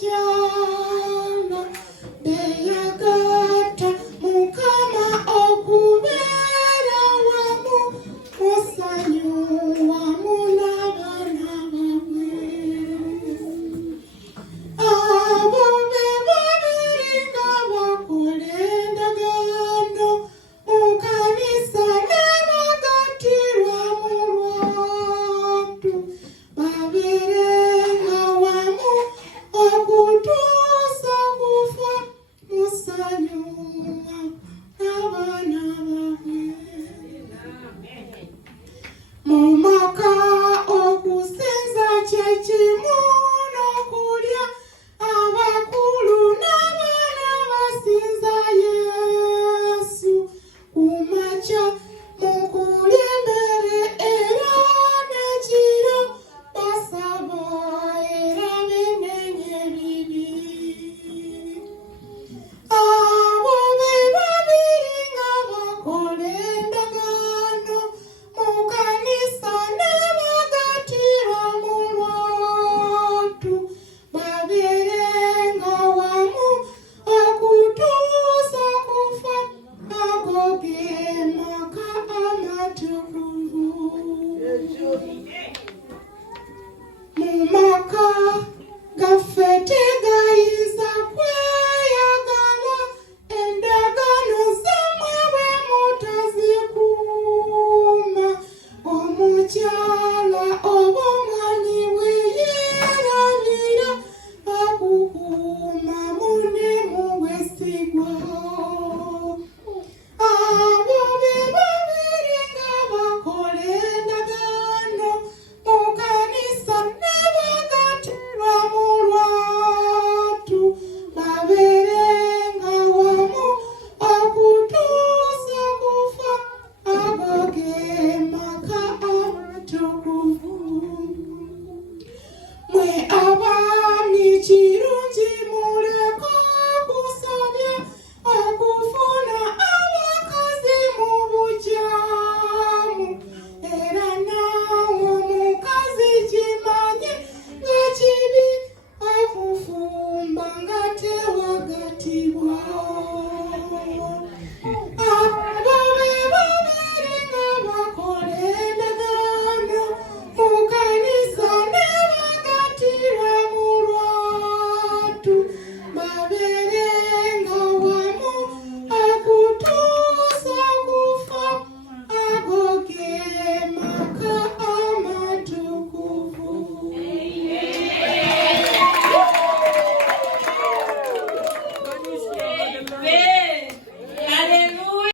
jana beyagata mukama okubera wamu musanyu wamu n'abaana bamwe abo be babiri nga bakola endagaano mu kanisa ne bagatirwa mu lwatu babeerenga wamu okutuusa kufa musanyu n'abaana bamwe mu maka okusinza kye kimu n'okulya abakulu n'abaana basinza Yesu ku makya mu kulya emmere era n'ekiro basaba era benenya ebibi abo be babiri nga bakola endagaano mu kanisa ne bagatirwa mu lwatu babeerenga wamu okutuusa kufa ago ge maka amatukuvu mu maka gaffe